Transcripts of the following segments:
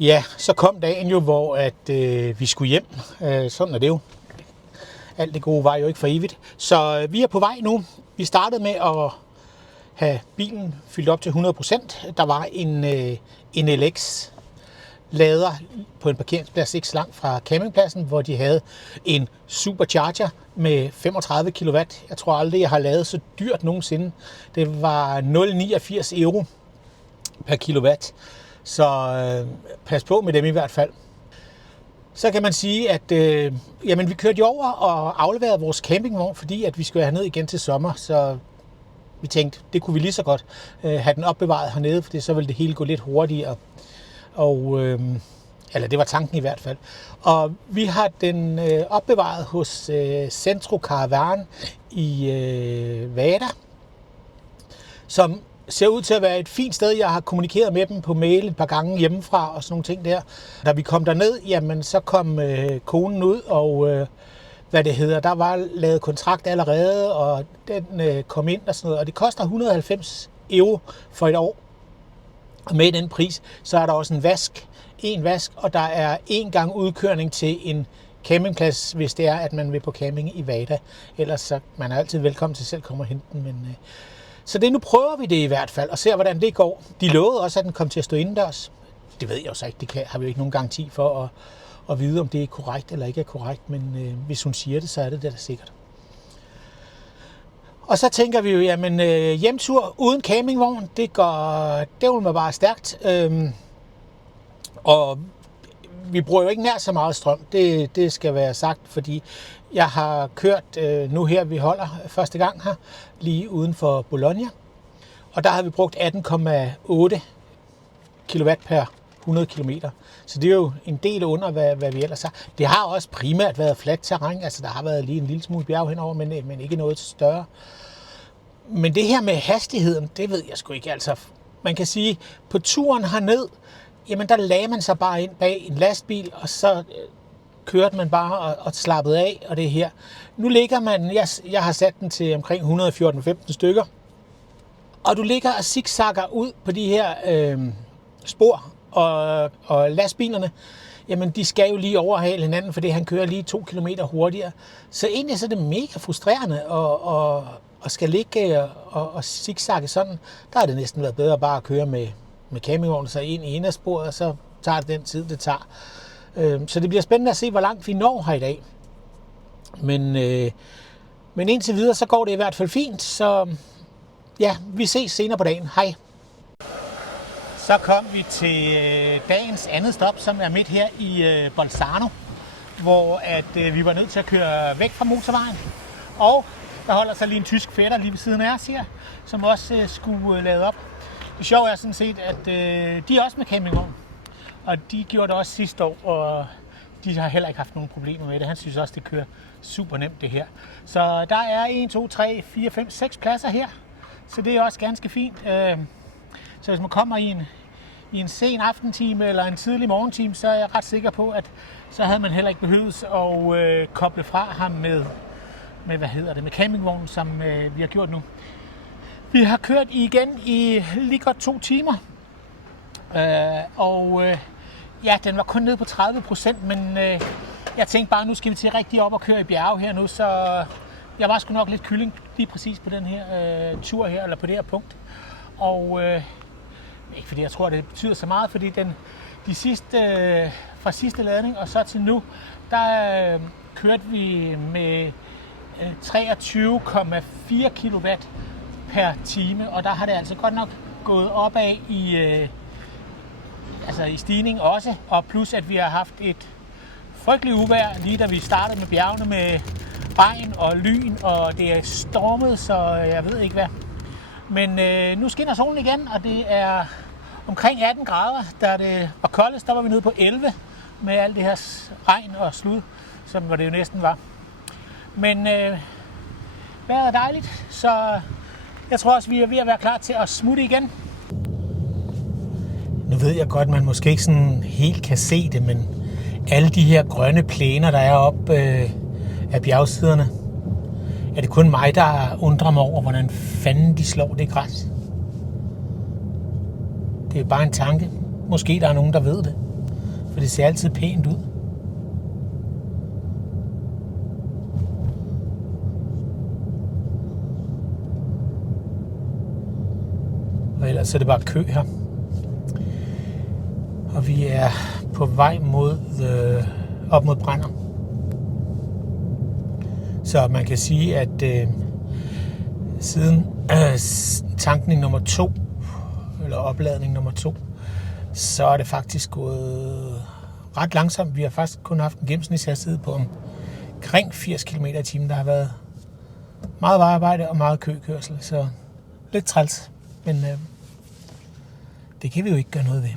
Ja, så kom dagen jo, hvor vi skulle hjem. Sådan er det jo. Alt det gode var jo ikke for evigt. Så vi er på vej nu. Vi startede med at have bilen fyldt op til 100%. Der var en LX-lader på en parkeringsplads ikke så langt fra campingpladsen, hvor de havde en supercharger med 35 kW. Jeg tror aldrig, jeg har lavet så dyrt nogensinde. Det var 0,89 euro per kilowatt. Så pas på med dem i hvert fald. Så kan man sige, at vi kørte jo over og afleverede vores campingvogn, fordi at vi skulle have ned igen til sommer. Så vi tænkte, det kunne vi lige så godt have den opbevaret hernede, for så ville det hele gå lidt hurtigere. Eller det var tanken i hvert fald. Og vi har den opbevaret hos Centro Caravan i Vada, som ser ud til at være et fint sted. Jeg har kommunikeret med dem på mail et par gange hjemmefra og sådan nogle ting der. Da vi kom derned, jamen så kom konen ud, og der var lavet kontrakt allerede, og den kom ind og sådan noget. Og det koster 190 euro for et år. Og med den pris, så er der også en vask, og der er 1 gang udkøring til en campingplads, hvis det er, at man vil på camping i Vada. Ellers så man er altid velkommen til selv at komme og hente den, men så nu prøver vi det i hvert fald, og ser, hvordan det går. De lovede også, at den kom til at stå indendørs. Det ved jeg jo så ikke. Det har vi jo ikke nogen garanti for at vide, om det er korrekt eller ikke er korrekt. Men hvis hun siger det, så er det da sikkert. Og så tænker vi jo, jamen hjemtur uden campingvogn, det vil mig bare stærkt. Og vi bruger jo ikke nær så meget strøm. Det skal være sagt, fordi jeg har kørt nu her, vi holder første gang her, lige uden for Bologna. Og der har vi brugt 18,8 kW per 100 km. Så det er jo en del under, hvad vi ellers har. Det har også primært været fladt terræn. Altså der har været lige en lille smule bjerg henover, men ikke noget større. Men det her med hastigheden, det ved jeg sgu ikke. Altså, man kan sige, på turen herned, jamen der lagde man sig bare ind bag en lastbil, og så kørte man bare og slappede af, og det her. Nu ligger man, jeg har sat den til omkring 114-15 stykker, og du ligger og zigzagger ud på de her spor, og lastbilerne, jamen de skal jo lige overhale hinanden, fordi han kører lige 2 kilometer hurtigere. Så egentlig så er det mega frustrerende at skal ligge og zigzagge sådan. Der har det næsten været bedre bare at køre med campingvognen så ind i indersporet, og så tager det den tid, det tager. Så det bliver spændende at se, hvor langt vi når her i dag. Men indtil videre, så går det i hvert fald fint. Så ja, vi ses senere på dagen. Hej. Så kom vi til dagens andet stop, som er midt her i Bolzano, hvor vi var nødt til at køre væk fra motorvejen. Og der holder sig lige en tysk fætter lige ved siden af os her, som også skulle lade op. Det sjove er sådan set, at de er også med campingvogn. Og de gjorde det også sidste år, og de har heller ikke haft nogen problemer med det. Han synes også, det kører super nemt det her. Så der er 1, 2, 3, 4, 5, 6 pladser her. Så det er også ganske fint. Så hvis man kommer i en sen aftentime eller en tidlig morgentime, så er jeg ret sikker på, at så havde man heller ikke behøvet at koble fra ham med campingvognen, som vi har gjort nu. Vi har kørt igen i lige godt 2 timer. Den var kun nede på 30%, men jeg tænkte bare, nu skal vi til rigtig op og køre i bjerge her nu, så jeg var sgu nok lidt kylling lige præcis på den her tur her, eller på det her punkt. Og ikke fordi jeg tror, det betyder så meget, fordi fra sidste ladning og så til nu, der kørte vi med 23,4 kW per time, og der har det altså godt nok gået opad i stigning også, og plus at vi har haft et frygteligt uvejr, lige da vi startede med bjergene med regn og lyn, og det er stormet, så jeg ved ikke hvad. Men nu skinner solen igen, og det er omkring 18 grader, da det var koldest, der var vi nede på 11 med alt det her regn og slud, som det jo næsten var. Men vejret er dejligt, så jeg tror også, vi er ved at være klar til at smutte igen. Nu ved jeg godt, at man måske ikke sådan helt kan se det, men alle de her grønne plæner, der er oppe af bjergsiderne, er det kun mig, der undrer mig over, hvordan fanden de slår det græs. Det er bare en tanke. Måske der er nogen, der ved det. For det ser altid pænt ud. Og ellers er det bare kø her. Og vi er på vej op mod Brænder. Så man kan sige, at siden tankning nummer 2, eller opladning nummer 2, så er det faktisk gået ret langsomt. Vi har faktisk kun haft en gennemsnitshastighed på omkring 80 km i timen. Der har været meget vejarbejde og meget køkørsel, så lidt træls. Men det kan vi jo ikke gøre noget ved.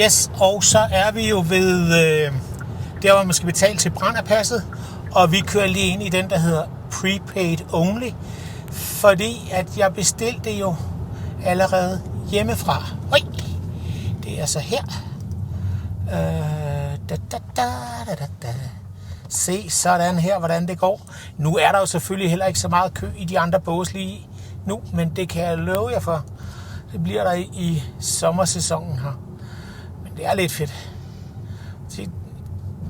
Yes, og så er vi jo ved der, hvor man skal betale til Brænderpasset, og vi kører lige ind i den, der hedder Prepaid Only, fordi at jeg bestilte jo allerede hjemmefra. Det er så her. Se sådan her, hvordan det går. Nu er der jo selvfølgelig heller ikke så meget kø i de andre bås lige nu, men det kan jeg love jer for. Det bliver der i sommersæsonen her. Men det er lidt fedt.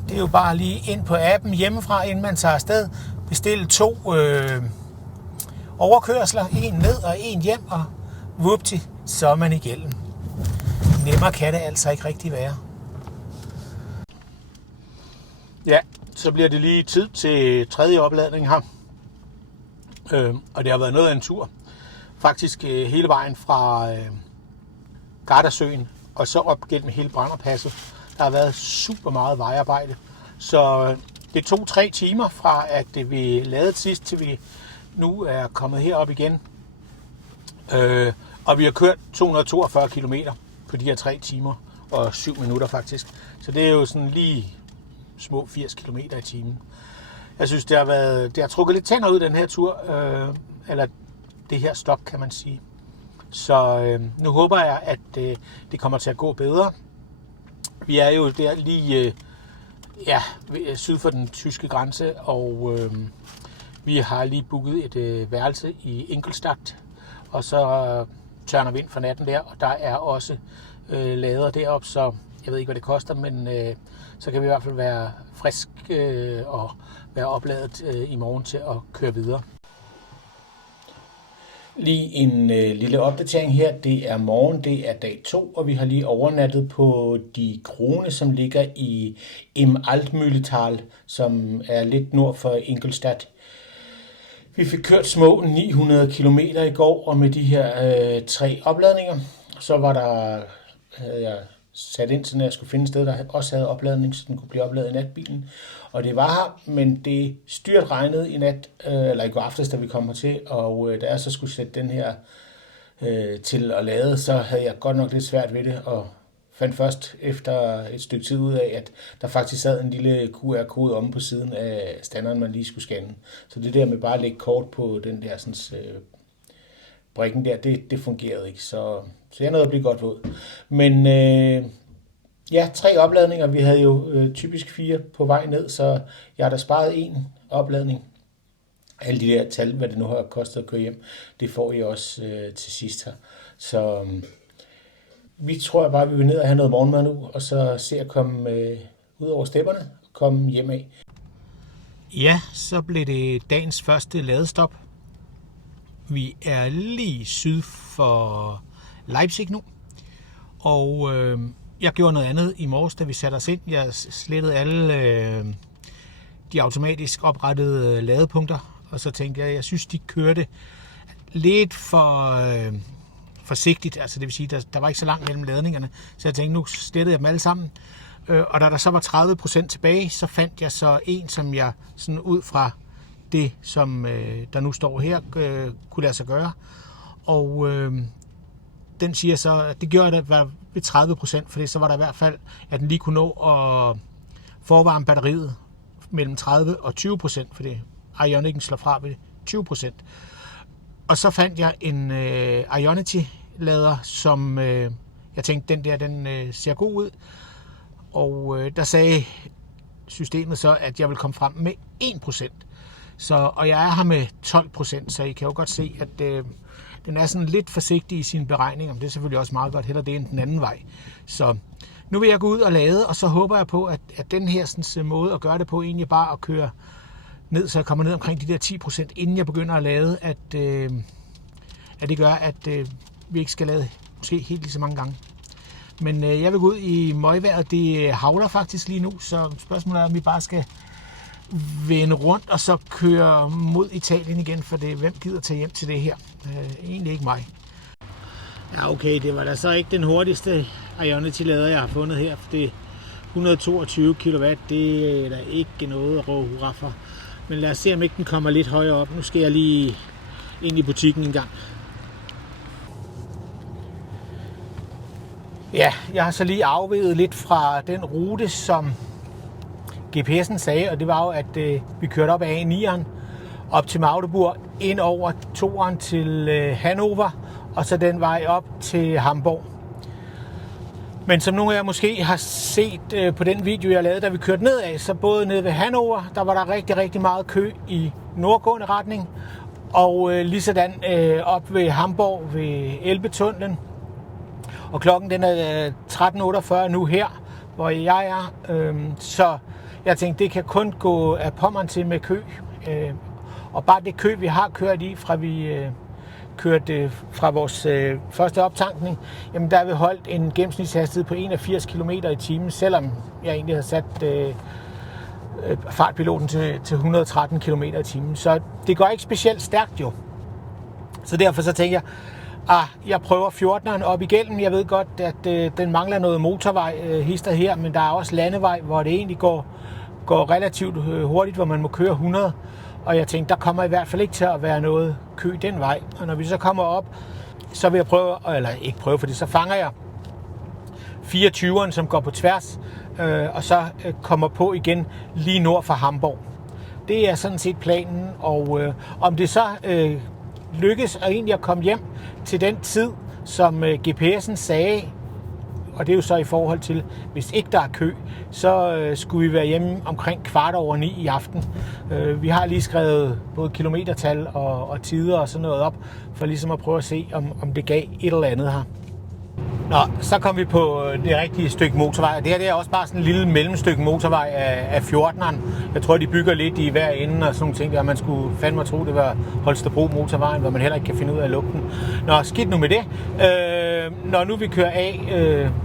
Det er jo bare lige ind på appen hjemmefra, inden man tager afsted. Bestille 2 overkørsler. En ned og en hjem, og vupti, så er man igennem. Nemmere kan det altså ikke rigtig være. Ja, så bliver det lige tid til tredje opladning her. Og det har været noget af en tur. Faktisk hele vejen fra Gardasøen og så op gennem hele Brænderpasset. Der har været super meget vejarbejde. Så det tog 3 timer fra, at vi lavede sidst, til vi nu er kommet herop igen. Og vi har kørt 242 km på de her 3 timer og 7 minutter faktisk. Så det er jo sådan lige små 80 km i timen. Jeg synes, det har trukket lidt tænder ud den her tur, eller det her stop, kan man sige. Så nu håber jeg, at det kommer til at gå bedre. Vi er jo der lige syd for den tyske grænse, og vi har lige booket et værelse i Ingolstadt, og så tørner vi ind for natten der, og der er også lader deroppe, så jeg ved ikke, hvad det koster, men så kan vi i hvert fald være frisk og være opladet i morgen til at køre videre. Lige en lille opdatering her. Det er morgen, det er dag 2, og vi har lige overnattet på Die Krone, som ligger im Altmühltal, som er lidt nord for Ingolstadt. Vi fik kørt små 900 km i går, og med de her 3 opladninger, så havde jeg sat ind, så jeg skulle finde et sted, der også havde opladning, så den kunne blive opladet i natbilen. Og det var her, men det styrt regnede i nat, eller i går aftes, da vi kom hertil, og da jeg så skulle sætte den her til at lade, så havde jeg godt nok lidt svært ved det, og fandt først efter et stykke tid ud af, at der faktisk sad en lille QR-kode omme på siden af standeren, man lige skulle scanne. Så det der med bare at lægge kort på den der sådan, brikken der, det fungerede ikke, så jeg nåede at blive godt våd. Men 3 opladninger. Vi havde jo typisk 4 på vej ned, så jeg har da sparet 1 opladning. Alle de der tal, hvad det nu har kostet at køre hjem, det får I også til sidst her. Så vi tror bare, vi vil ned og have noget morgenmad nu, og så se at komme ud over stepperne og komme hjem af. Ja, så blev det dagens første ladestop. Vi er lige syd for Leipzig nu, og jeg gjorde noget andet i morges, da vi satte os ind. Jeg slettede alle de automatisk oprettede ladepunkter, og så tænkte jeg synes, de kørte lidt for forsigtigt. Altså det vil sige, der var ikke så langt mellem ladningerne, så jeg tænkte, nu slettede jeg dem alle sammen. Og da der så var 30% tilbage, så fandt jeg så en, som jeg sådan ud fra det, som der nu står her, kunne lade sig gøre. Og den siger så, at det gjorde det ved 30%, for så var der i hvert fald, at den lige kunne nå at forvarme batteriet mellem 30 og 20%, for det Ionic'en slår fra ved 20%. Og så fandt jeg en Ionity-lader, som jeg tænkte, den ser god ud. Og der sagde systemet så, at jeg vil komme frem med 1%. Og jeg er her med 12%, så I kan jo godt se, at den er sådan lidt forsigtig i sine beregninger. Men det er selvfølgelig også meget godt, heller det end den anden vej. Så nu vil jeg gå ud og lade, og så håber jeg på, at den her sådan, måde at gøre det på, egentlig bare at køre ned, så jeg kommer ned omkring de der 10%, inden jeg begynder at lade, at det gør, at vi ikke skal lade måske helt lige så mange gange. Men jeg vil gå ud i møgvejret. Det havler faktisk lige nu, så spørgsmålet er, om vi bare skal vende rundt og så køre mod Italien igen, for hvem gider tage hjem til det her? Egentlig ikke mig. Ja, okay, det var da så ikke den hurtigste Ionity-lader, jeg har fundet her, for det 122 kW, det er da ikke noget at råbe hurra for. Men lad os se, om ikke den kommer lidt højere op. Nu skal jeg lige ind i butikken en gang. Ja, jeg har så lige afveget lidt fra den rute, som GPS'en sagde, og det var jo, at vi kørte op af A9'eren, op til Magdeburg, ind over 2'eren til Hannover, og så den vej op til Hamburg. Men som nogle af jer måske har set på den video, jeg lavede, da vi kørte nedad, så både nede ved Hannover, der var der rigtig, rigtig meget kø i nordgående retning, og lige sådan op ved Hamburg ved Elbetunnelen. Og klokken den er 13.48 nu her, hvor jeg er. Så jeg tænkte, det kan kun gå af Pommern til med kø. Og bare det kø, vi har kørt i, fra vi kørte fra vores første optankning, jamen der har vi holdt en gennemsnitshastighed på 81 km i timen, selvom jeg egentlig havde sat fartpiloten til 113 km i timen. Så det går ikke specielt stærkt jo. Så derfor så tænker jeg, jeg prøver 14'eren op igennem. Jeg ved godt, at den mangler noget motorvej hister her, men der er også landevej, hvor det egentlig går relativt hurtigt, hvor man må køre 100. Og jeg tænkte, der kommer i hvert fald ikke til at være noget kø den vej. Og når vi så kommer op, så vil jeg prøve, eller ikke prøve, fordi så fanger jeg 24'eren, som går på tværs, og så kommer på igen lige nord for Hamburg. Det er sådan set planen, og om det så lykkes egentlig at komme hjem til den tid, som GPS'en sagde, og det er jo så i forhold til, hvis ikke der er kø, så skulle vi være hjemme omkring 8:15 i aften. Vi har lige skrevet både kilometertal og tider og sådan noget op, for ligesom at prøve at se, om det gav et eller andet her. Nå, så kom vi på det rigtige stykke motorvej, og det her det er også bare sådan en lille mellemstykke motorvej af 14'eren. Jeg tror, de bygger lidt i hver ende og sådan nogle ting, der man skulle fandme tro, det var Holstebro motorvejen, hvor man heller ikke kan finde ud af lugten. Nå, skidt nu med det. Når nu vi kører af,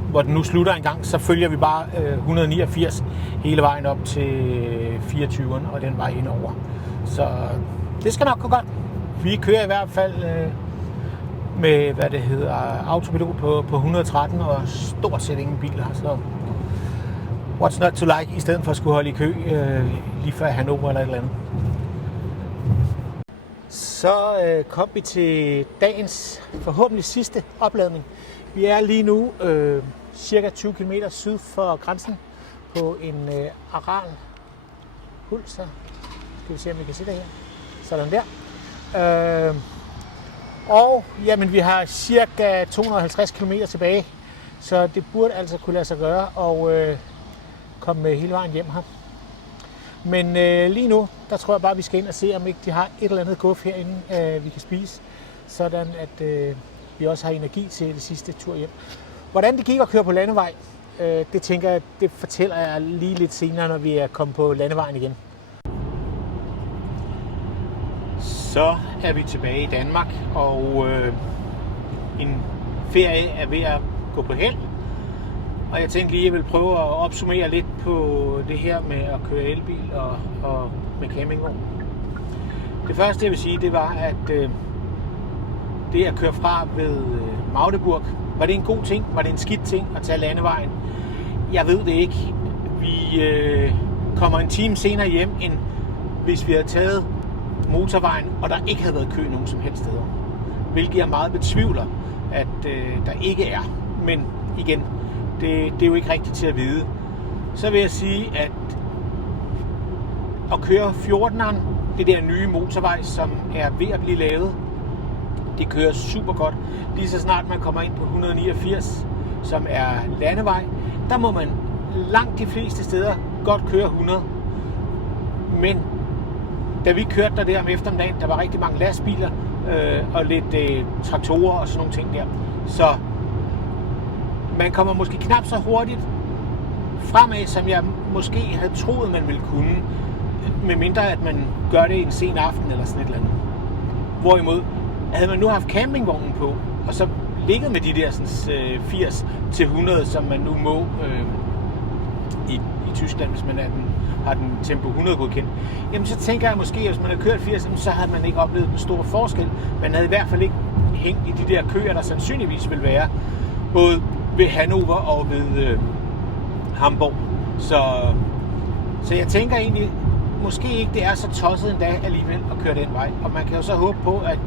hvor den nu slutter en gang, så følger vi bare 189 hele vejen op til 24'eren og den vej indover. Så det skal nok gå godt. Vi kører i hvert fald med, hvad det hedder, autopilot på 113 og stort set ingen biler. Så what's not to like, i stedet for at skulle holde i kø lige før Hannover eller et eller andet. Så kom vi til dagens forhåbentlig sidste opladning. Vi er lige nu cirka 20 km syd for grænsen på en aral hul. Så skal vi se, om vi kan se det her. Sådan der. Og jamen, vi har cirka 250 km tilbage, så det burde altså kunne lade sig gøre og komme hele vejen hjem her. Men lige nu, der tror jeg bare, vi skal ind og se, om ikke de har et eller andet guf herinde, vi kan spise, sådan at vi også har energi til det sidste tur hjem. Hvordan det gik at køre på landevej, det tænker jeg, det fortæller jeg lige lidt senere, når vi er kommet på landevejen igen. Så er vi tilbage i Danmark, og en ferie er ved at gå på held. Og jeg tænkte lige, at jeg vil prøve at opsummere lidt på det her med at køre elbil og med campingvogn. Det første, jeg vil sige, det var, at det at køre fra ved Magdeburg, var det en god ting? Var det en skidt ting at tage landevejen? Jeg ved det ikke. Vi kommer en time senere hjem, end hvis vi havde taget motorvejen, og der ikke havde været kø nogen som helst steder. Hvilket jeg meget betvivler, at der ikke er. Men igen, det er jo ikke rigtigt til at vide. Så vil jeg sige, at køre 14'eren, det der nye motorvej, som er ved at blive lavet, det kører super godt. Lige så snart man kommer ind på 189, som er landevej, der må man langt de fleste steder godt køre 100. Men Da vi kørte der om eftermiddagen, der var rigtig mange lastbiler og lidt traktorer og sådan nogle ting der. Så man kommer måske knap så hurtigt fremad, som jeg måske havde troet, man ville kunne, medmindre at man gør det en sen aften eller sådan et eller andet. Hvorimod, havde man nu haft campingvognen på, og så ligget med de der sådan, 80-100, som man nu må i Tyskland, hvis man har den Tempo 100 godkendt, jamen så tænker jeg måske, at hvis man har kørt 80, så havde man ikke oplevet den store forskel. Man havde i hvert fald ikke hængt i de der køer, der sandsynligvis vil være, både ved Hannover og ved Hamburg. Så jeg tænker egentlig, måske ikke det er så tosset en dag alligevel at køre den vej. Og man kan jo så håbe på, at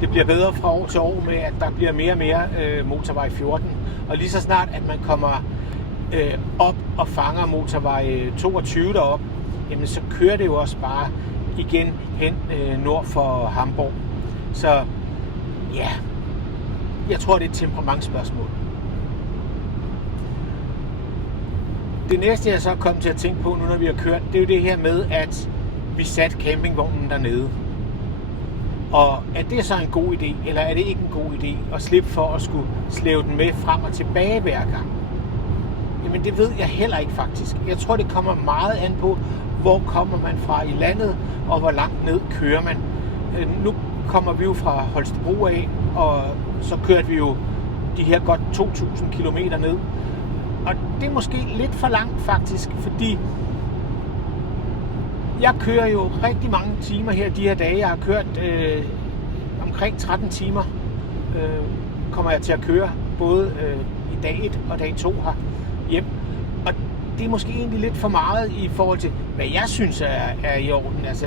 det bliver bedre fra år til år med, at der bliver mere og mere motorvej 14. Og lige så snart, at man kommer op og fanger motorvej 22 derop, jamen så kører det jo også bare igen hen nord for Hamburg. Så ja, jeg tror, det er et temperamentsspørgsmål. Det næste, jeg så kom til at tænke på nu, når vi har kørt, det er jo det her med, at vi satte campingvognen dernede. Og er det så en god idé, eller er det ikke en god idé at slippe for at skulle slæve den med frem og tilbage hver gang? Jamen det ved jeg heller ikke faktisk. Jeg tror, det kommer meget an på, hvor kommer man fra i landet, og hvor langt ned kører man. Nu kommer vi jo fra Holstebro af, og så kørte vi jo de her godt 2.000 kilometer ned. Og det er måske lidt for langt faktisk, fordi jeg kører jo rigtig mange timer her de her dage. Jeg har kørt omkring 13 timer, kommer jeg til at køre, både i dag 1 og dag 2 her hjem. Og det er måske egentlig lidt for meget i forhold til, hvad jeg synes er i orden. Altså,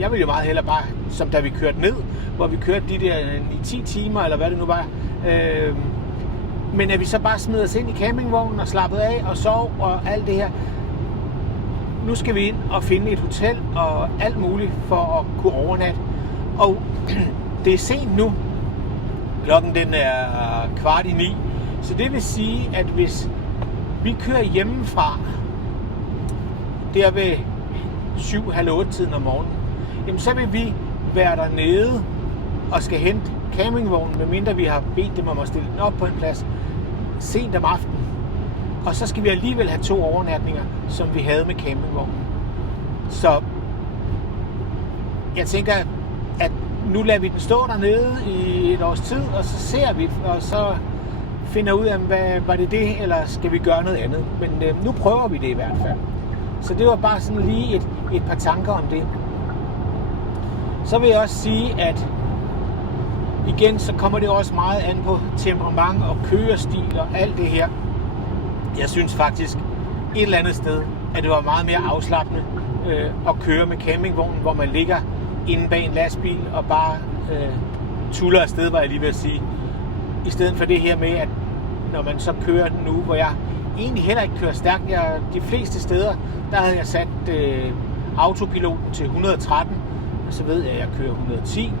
jeg vil jo meget hellere bare, som da vi kørte ned, hvor vi kørte de der 10 timer, eller hvad det nu var. Men at vi så bare smider os ind i campingvognen og slappet af og sov og alt det her. Nu skal vi ind og finde et hotel og alt muligt for at kunne overnatte. Og det er sent nu. Klokken den er 8:45. Så det vil sige, at hvis vi kører hjemmefra der ved 7-8 tiden om morgenen, jamen så vil vi være dernede og skal hente campingvognen, medmindre vi har bedt dem om at stille den op på en plads sent om aftenen. Og så skal vi alligevel have 2 overnatninger, som vi havde med campingvognen. Så jeg tænker, at nu lader vi den stå dernede i et års tid, og så ser vi, og så finder ud af, hvad var det, eller skal vi gøre noget andet. Men nu prøver vi det i hvert fald. Så det var bare sådan lige et par tanker om det. Så vil jeg også sige, at igen, så kommer det også meget an på temperament og kørestil og alt det her. Jeg synes faktisk et eller andet sted, at det var meget mere afslappende at køre med campingvognen, hvor man ligger inde bag en lastbil og bare tuller afsted, var jeg lige ved at sige. I stedet for det her med, at når man så kører nu, hvor jeg egentlig heller ikke kører stærkt. De fleste steder, der havde jeg sat autopiloten til 113, og så ved jeg, at jeg kører 110.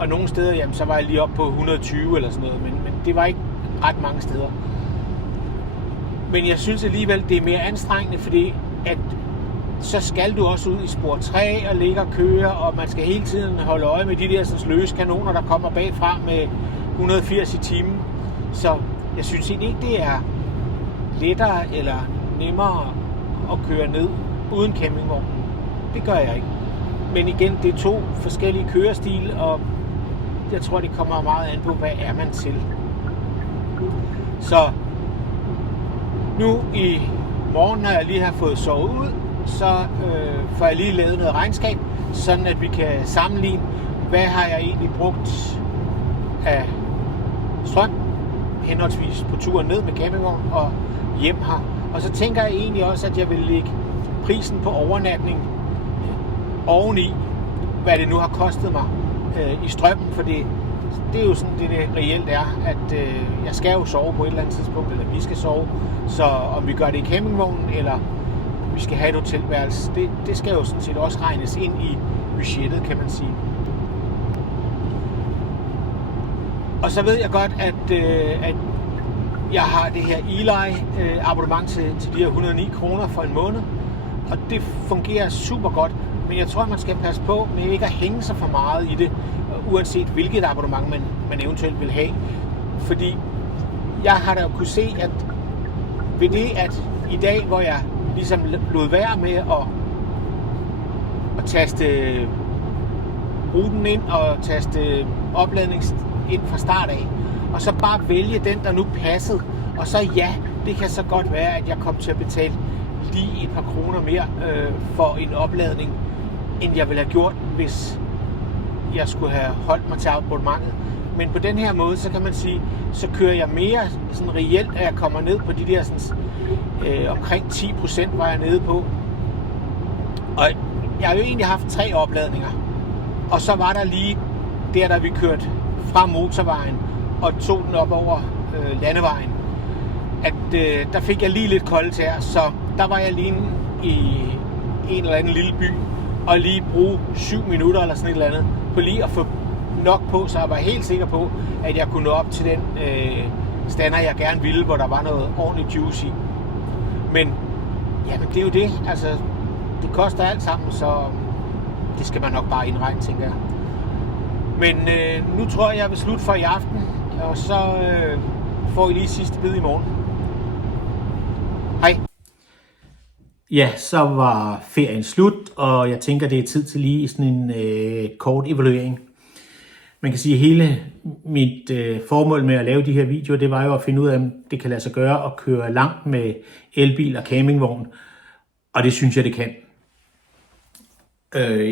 Og nogle steder, jamen, så var jeg lige op på 120 eller sådan noget, men det var ikke ret mange steder. Men jeg synes alligevel, det er mere anstrengende, fordi at så skal du også ud i spor 3 og ligge og køre, og man skal hele tiden holde øje med de der sådan, løse kanoner, der kommer bagfra med 180 i timen. Så jeg synes egentlig ikke, det er lettere eller nemmere at køre ned uden campingvogn. Det gør jeg ikke. Men igen, det er 2 forskellige kørestil, og jeg tror, det kommer meget an på, hvad er man til. Så nu i morgen, når jeg lige har fået sovet ud, så får jeg lige lavet noget regnskab, sådan at vi kan sammenligne, hvad har jeg egentlig brugt af strøm, henholdsvis på turen ned med campingvogn og hjem her. Og så tænker jeg egentlig også, at jeg vil lægge prisen på overnatning oveni, hvad det nu har kostet mig i strømmen, for det er jo sådan, det reelt er, at jeg skal jo sove på et eller andet tidspunkt, eller vi skal sove, så om vi gør det i campingvognen, eller vi skal have et hotelværelse, det skal jo sådan set også regnes ind i budgettet, kan man sige. Og så ved jeg godt, at jeg har det her Eli abonnement til de her 109 kroner for en måned, og det fungerer super godt. Men jeg tror, man skal passe på med ikke at hænge sig for meget i det, uanset hvilket abonnement man eventuelt vil have. Fordi jeg har da kunne se, at ved det, at i dag, hvor jeg ligesom lod være med at taste ruten ind og taste opladning ind fra start af, og så bare vælge den, der nu passede, og så ja, det kan så godt være, at jeg kom til at betale lige et par kroner mere for en opladning, end jeg ville have gjort, hvis jeg skulle have holdt mig til abonnementet. Men på den her måde, så kan man sige, så kører jeg mere sådan reelt, at jeg kommer ned på de der sådan, omkring 10% var jeg nede på. Og jeg har jo egentlig haft 3 opladninger. Og så var der lige der vi kørte fra motorvejen og tog den op over landevejen, at der fik jeg lige lidt kolde tæer, så der var jeg lige i en eller anden lille by og lige bruge 7 minutter eller sådan et eller andet på lige at få nok på, så jeg var helt sikker på, at jeg kunne nå op til den stander, jeg gerne ville, hvor der var noget ordentligt juicy. Men jamen, det er jo det. Altså, det koster alt sammen, så det skal man nok bare indregne, tænker jeg. Men nu tror jeg vil slutte for i aften, og så får I lige sidste bid i morgen. Hej. Ja, så var ferien slut, og jeg tænker, det er tid til lige sådan en kort evaluering. Man kan sige, at hele mit formål med at lave de her videoer, det var jo at finde ud af, om det kan lade sig gøre at køre langt med elbil og campingvogn. Og det synes jeg, det kan.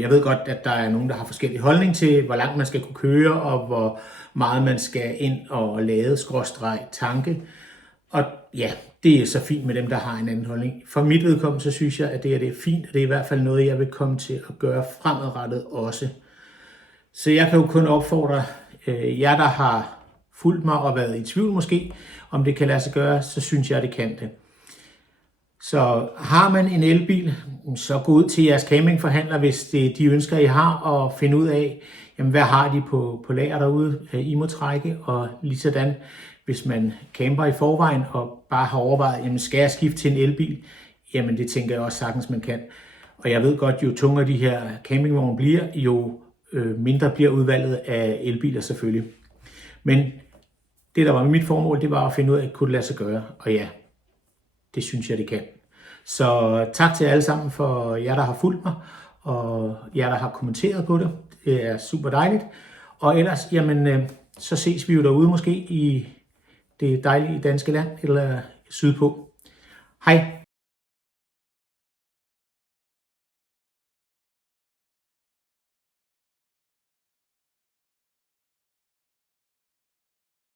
Jeg ved godt, at der er nogen, der har forskellige holdning til, hvor langt man skal kunne køre, og hvor meget man skal ind og lade /tanke. Og ja, det er så fint med dem, der har en anden holdning. For mit vedkommende, så synes jeg, at det er fint, og det er i hvert fald noget, jeg vil komme til at gøre fremadrettet også. Så jeg kan jo kun opfordre jer, der har fulgt mig og været i tvivl måske, om det kan lade sig gøre, så synes jeg, det kan det. Så har man en elbil, så gå ud til jeres campingforhandler, hvis det er de ønsker, I har, og finde ud af, jamen, hvad har de på lager derude, I må trække, og lige sådan, hvis man camper i forvejen og bare har overvejet, jamen, skal jeg skifte til en elbil, jamen det tænker jeg også sagtens, man kan. Og jeg ved godt, jo tungere de her campingvogne bliver, jo mindre bliver udvalget af elbiler selvfølgelig. Men det, der var mit formål, det var at finde ud af, at det kunne lade sig gøre. Og ja, det synes jeg, det kan. Så tak til alle sammen for jer, der har fulgt mig, og jer, der har kommenteret på det. Det er super dejligt. Og ellers, jamen, så ses vi jo derude måske i det dejlige danske land, eller sydpå. Hej!